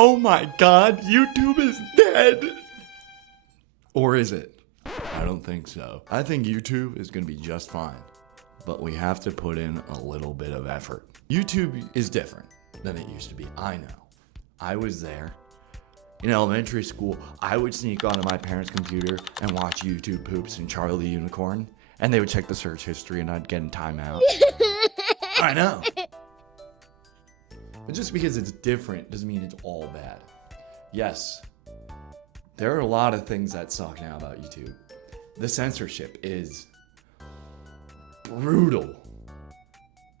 Oh my God, YouTube is dead. Or is it? I don't think so. I think YouTube is gonna be just fine, but we have to put in a little bit of effort. YouTube is different than it used to be. I know. I was there. In elementary school, I would sneak onto my parents' computer and watch YouTube Poops and Charlie the Unicorn, and they would check the search history and I'd get in timeout. I know. But just because it's different doesn't mean it's all bad. Yes, there are a lot of things that suck now about YouTube. The censorship is brutal.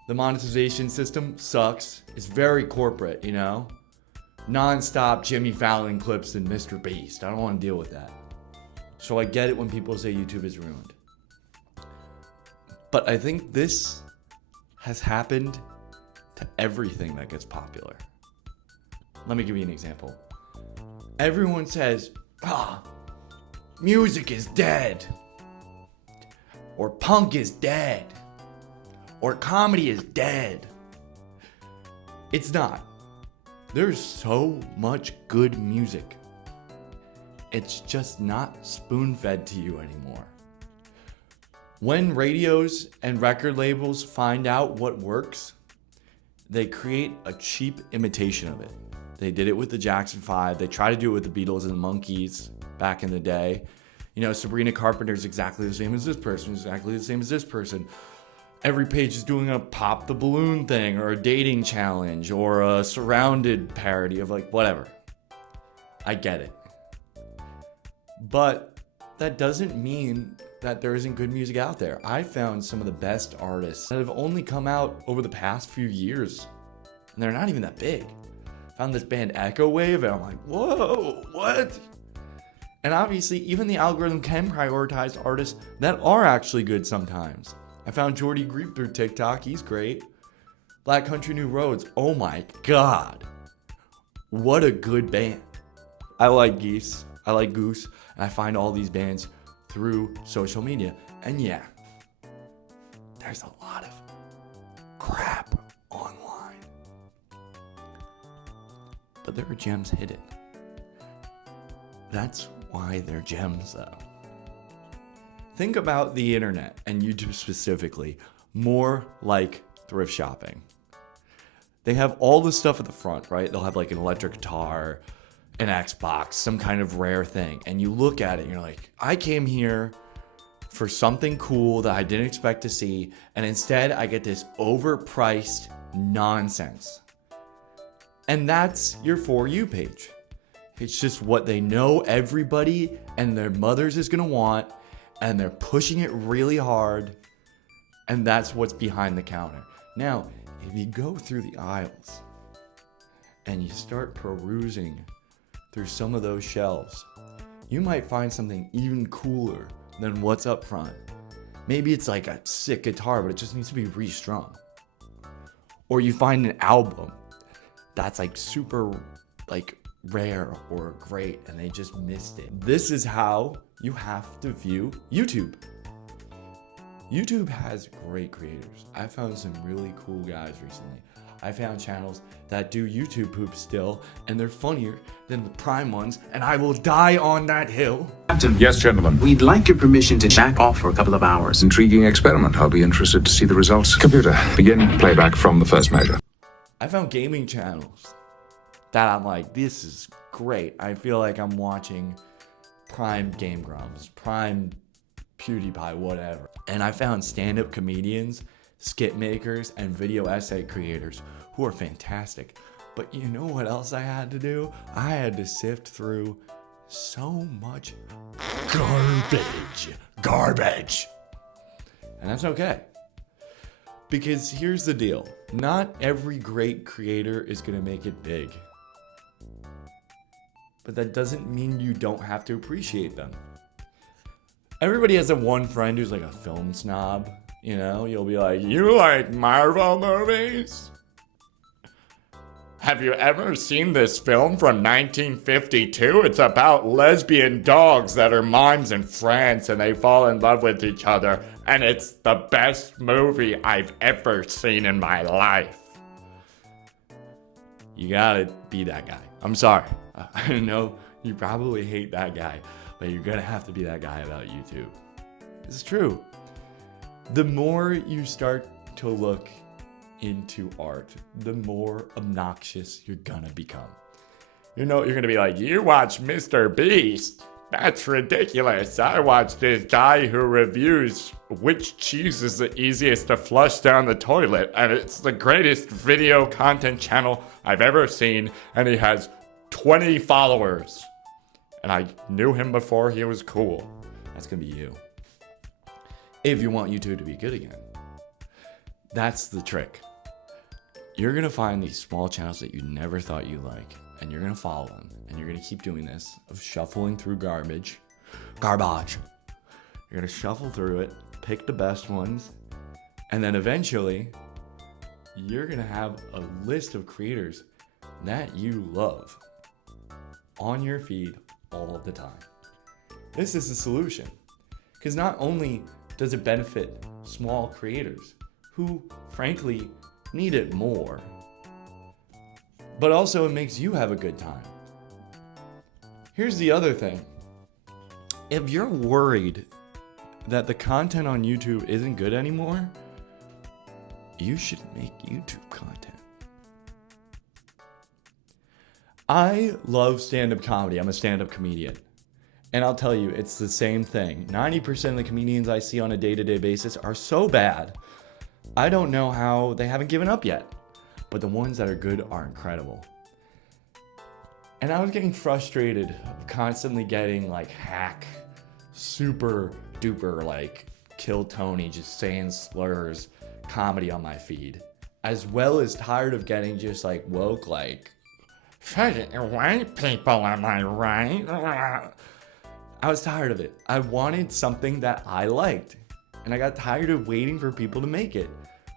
The monetization system sucks. It's very corporate, you know? Non-stop Jimmy Fallon clips and Mr. Beast. I don't want to deal with that. So I get it when people say YouTube is ruined. But I think this has happened to everything that gets popular. Let me give you an example. Everyone says, music is dead. Or punk is dead. Or comedy is dead. It's not. There's so much good music. It's just not spoon-fed to you anymore. When radios and record labels find out what works, they create a cheap imitation of it. They did it with the Jackson 5. They tried to do it with the Beatles and the Monkees back in the day. You know, Sabrina Carpenter's exactly the same as this person, exactly the same as this person. Every page is doing a pop the balloon thing or a dating challenge or a Surrounded parody of like whatever. I get it. But that doesn't mean that there isn't good music out there. I found some of the best artists that have only come out over the past few years. And they're not even that big. Found this band Echo Wave and I'm like, whoa, what? And obviously even the algorithm can prioritize artists that are actually good sometimes. I found Jordy Griep through TikTok. He's great. Black Country New Roads. Oh my God. What a good band. I like Geese. I like Goose. And I find all these bands through social media. And yeah, there's a lot of crap online. But there are gems hidden. That's why they're gems though. Think about the internet, and YouTube specifically, more like thrift shopping. They have all the stuff at the front, right? They'll have like an electric guitar, an Xbox, some kind of rare thing. And you look at it and you're like, I came here for something cool that I didn't expect to see. And instead I get this overpriced nonsense. And that's your For You page. It's just what they know everybody and their mothers is gonna want. And they're pushing it really hard, and that's what's behind the counter. Now, if you go through the aisles and you start perusing through some of those shelves, you might find something even cooler than what's up front. Maybe it's like a sick guitar, but it just needs to be restrung. Or you find an album that's like super like rare or great and they just missed it. This is how you have to view YouTube. YouTube has great creators. I found some really cool guys recently. I found channels that do YouTube poop still, and they're funnier than the Prime ones, and I will die on that hill. Captain. Yes, gentlemen. We'd like your permission to jack off for a couple of hours. Intriguing experiment. I'll be interested to see the results. Computer, begin playback from the first measure. I found gaming channels that I'm like, this is great. I feel like I'm watching Prime Game Grumps, Prime PewDiePie, whatever. And I found stand-up comedians, skit makers, and video essay creators who are fantastic. But you know what else I had to do? I had to sift through so much garbage. And that's okay. Because here's the deal. Not every great creator is gonna make it big. But that doesn't mean you don't have to appreciate them. Everybody has that one friend who's like a film snob, you know? You'll be like, you like Marvel movies? Have you ever seen this film from 1952? It's about lesbian dogs that are mimes in France and they fall in love with each other. And it's the best movie I've ever seen in my life. You gotta be that guy. I'm sorry. I know you probably hate that guy, but you're gonna have to be that guy about YouTube. It's true. The more you start to look into art, the more obnoxious you're gonna become. You know, you're gonna be like, you watch Mr. Beast? That's ridiculous. I watch this guy who reviews which cheese is the easiest to flush down the toilet, and it's the greatest video content channel I've ever seen, and he has 20 followers. And I knew him before he was cool. That's gonna be you. If you want YouTube to be good again. That's the trick. You're gonna find these small channels that you never thought you'd like, and you're gonna follow them, and you're gonna keep doing this of shuffling through garbage. You're gonna shuffle through it, pick the best ones, and then eventually you're gonna have a list of creators that you love on your feed all the time. This is the solution, because not only does it benefit small creators who frankly need it more, but also it makes you have a good time. Here's the other thing. If you're worried that the content on YouTube isn't good anymore, you should make YouTube content. I love stand-up comedy. I'm a stand-up comedian. And I'll tell you, it's the same thing. 90% of the comedians I see on a day-to-day basis are so bad, I don't know how they haven't given up yet. But the ones that are good are incredible. And I was getting frustrated of constantly getting like hack, super duper like Kill Tony just saying slurs comedy on my feed. As well as tired of getting just like woke like, white people, am I right? I was tired of it. I wanted something that I liked. And I got tired of waiting for people to make it.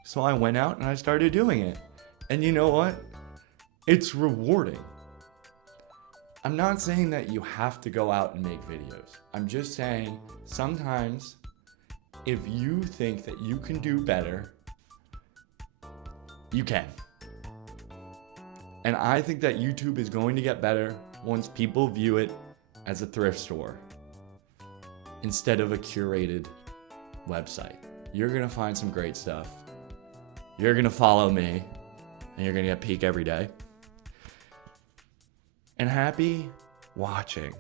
So I went out and I started doing it. And you know what? It's rewarding. I'm not saying that you have to go out and make videos. I'm just saying sometimes if you think that you can do better, you can. And I think that YouTube is going to get better once people view it as a thrift store instead of a curated website. You're gonna find some great stuff. You're gonna follow me, and you're gonna get peak every day. And happy watching.